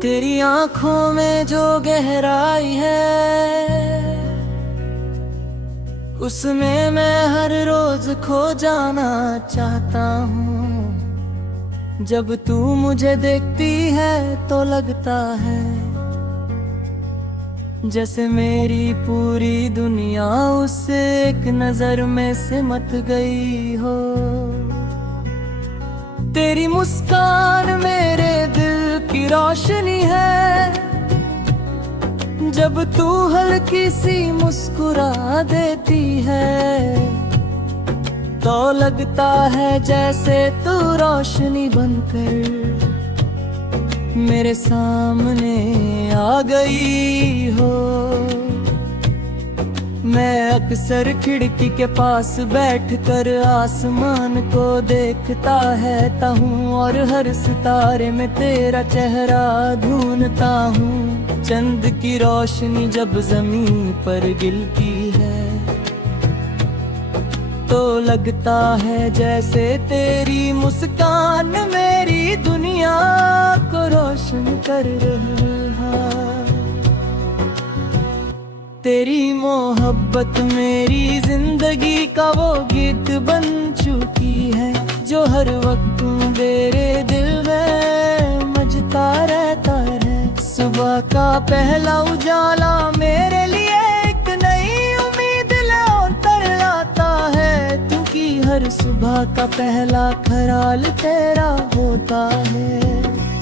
तेरी आंखों में जो गहराई है, उसमें मैं हर रोज खो जाना चाहता हूँ। जब तू मुझे देखती है तो लगता है जैसे मेरी पूरी दुनिया उससे एक नजर में सिमट गई हो। तेरी मुस्कान मेरे दिल की रोशनी है, जब तू हल्की सी मुस्कुरा देती है तो लगता है जैसे तू रोशनी बनकर मेरे सामने आ गई हो। मैं अक्सर खिड़की के पास बैठकर आसमान को देखता रहता हूँ और हर सितारे में तेरा चेहरा ढूंढता हूँ। चंद की रोशनी जब जमीन पर गिरती है तो लगता है जैसे तेरी मुस्कान मेरी दुनिया को रोशन कर रहा। तेरी मोहब्बत मेरी जिंदगी का वो गीत बन चुकी है, जो हर वक्त मेरे दिल में मचता रहता है। सुबह का पहला उजाला मेरे लिए एक नई उम्मीद लौटर लाता है, क्योंकि हर सुबह का पहला ख्याल तेरा होता है।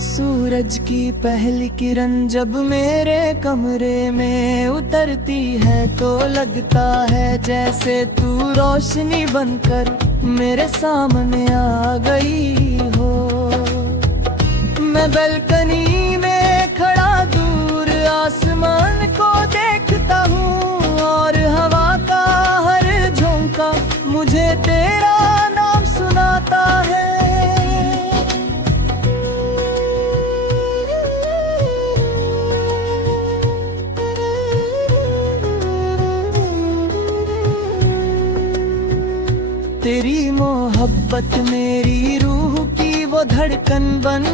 सूरज की पहली किरण जब मेरे कमरे में उतरती है तो लगता है जैसे तू रोशनी बनकर मेरे सामने आ गई हो। मैं बालकनी में खड़ा दूर आसमान को देखता हूँ और हवा का हर झोंका मुझे तेरा नाम सुनाता है। तेरी मोहब्बत मेरी रूह की वो धड़कन बन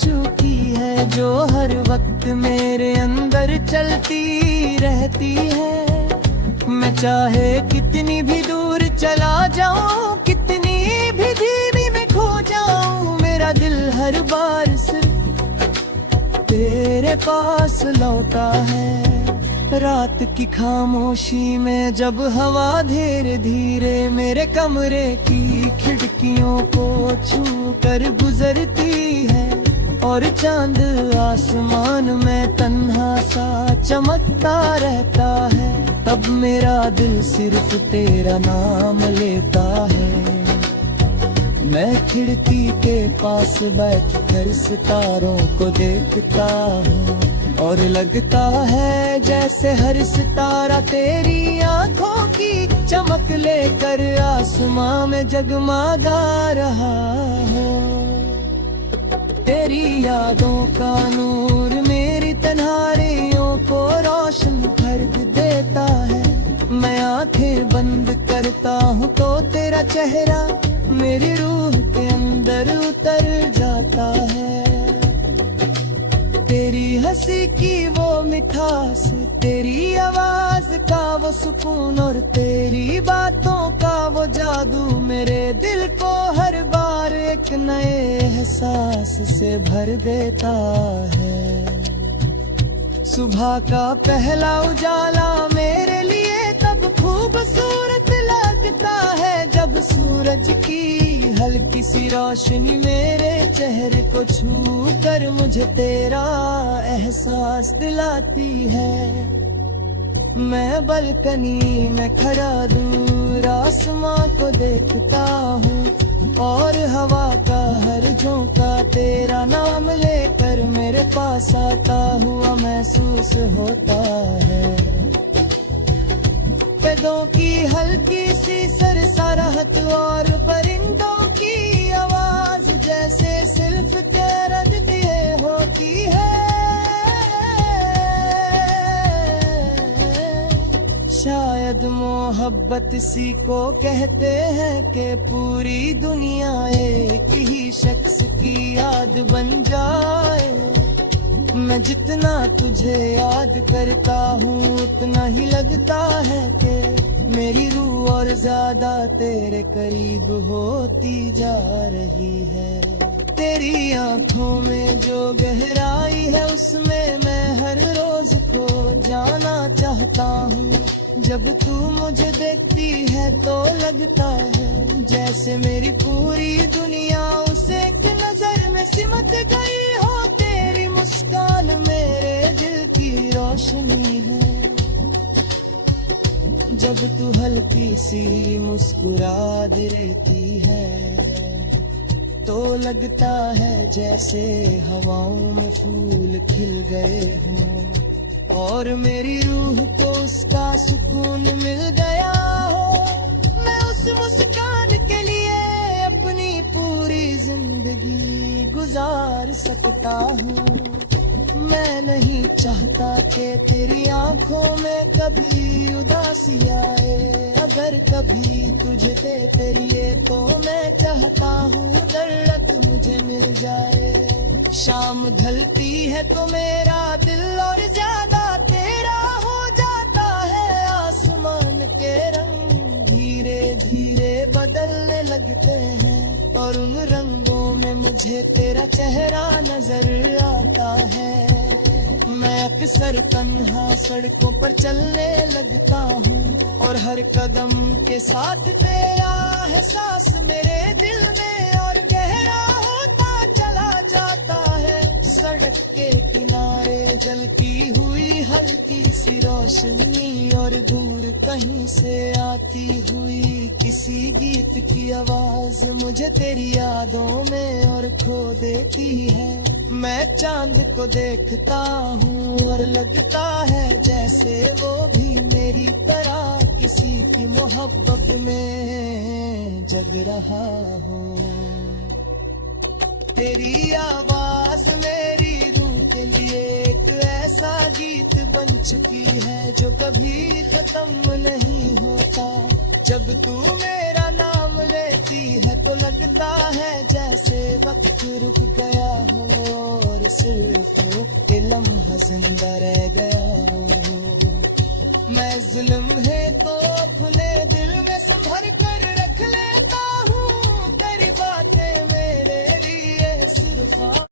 चुकी है, जो हर वक्त मेरे अंदर चलती रहती है। मैं चाहे कितनी भी दूर चला जाऊं, कितनी भी धीमी में खो जाऊं, मेरा दिल हर बार सिर्फ तेरे पास लौटा है। रात की खामोशी में जब हवा धीरे धीरे मेरे कमरे की खिड़कियों को छू कर गुजरती है और चांद आसमान में तन्हा सा चमकता रहता है, तब मेरा दिल सिर्फ तेरा नाम लेता है। मैं खिड़की के पास बैठकर सितारों को देखता हूँ और लगता है जैसे हर सितारा तेरी आंखों की चमक लेकर आसमां में जगमगा रहा हो। तेरी यादों का नूर मेरी तन्हाइयों को रोशन कर देता है। मैं आंखें बंद करता हूँ तो तेरा चेहरा मेरी रूह के अंदर उतर जाता है। तेरी हंसी की वो मिठास, तेरी आवाज का वो सुकून और तेरी बातों का वो जादू मेरे दिल को हर बार एक नए एहसास से भर देता है। सुबह का पहला उजाला मेरे लिए तब खूबसूरत लगता है, जब सूरज की हल्की सी रोशनी मेरे चेहरे को छू कर मुझे तेरा एहसास दिलाती है। मैं बालकनी में खड़ा दूर आसमां को देखता हूँ और हवा का हर झोंका तेरा नाम लेकर मेरे पास आता हुआ महसूस होता है। पेड़ों की हल्की सी सरसराहट और परिंदों की आवाज जैसे सिर्फ तेरा दिए होती है। शायद मोहब्बत सी को कहते हैं कि पूरी दुनिया एक ही शख्स की याद बन जाए। मैं जितना तुझे याद करता हूँ उतना ही लगता है कि मेरी रूह और ज्यादा तेरे करीब होती जा रही है। तेरी आंखों में जो गहराई है उसमें मैं हर रोज खो जाना चाहता हूँ। जब तू मुझे देखती है तो लगता है जैसे मेरी पूरी दुनिया उस एक नजर में सिमट गई हो। तेरी मुस्कान मेरे दिल की रोशनी है। जब तू हल्की सी मुस्कुरा देती है तो लगता है जैसे हवाओं में फूल खिल गए हों और मेरी रूह को उसका सुकून मिल गया हो। मैं उस मुस्कान के लिए अपनी पूरी जिंदगी गुजार सकता हूँ। मैं नहीं चाहता कि तेरी आंखों में कभी उदासी आए। अगर कभी तुझे तेरी ये तो मैं चाहता हूँ जन्नत मुझे मिल जाए। शाम ढलती है तो मेरा दिल और ज्यादा तेरा हो जाता है। आसमान के रंग धीरे धीरे बदलने लगते हैं और उन रंगों में मुझे तेरा चेहरा नजर आता है। मैं अक्सर तन्हा सड़कों पर चलने लगता हूँ और हर कदम के साथ तेरा एहसास मेरे दिल में और गहरा होता चला जाता है। सड़क के किनारे जलती हुई हल्की सी रोशनी और दूर कहीं से आती हुई किसी गीत की आवाज मुझे तेरी यादों में और खो देती है। मैं चांद को देखता हूँ और लगता है जैसे वो भी मेरी तरह किसी की मोहब्बत में जग रहा हो। तेरी आवाज मेरी रूह के लिए एक ऐसा गीत बन चुकी है जो कभी खत्म नहीं होता। जब तू मेरा नाम लेती है तो लगता है जैसे वक्त रुक गया हो और सिर्फ लम्हा जिंदा रह गया हो। मैं जुल्म है तो अपने दिल में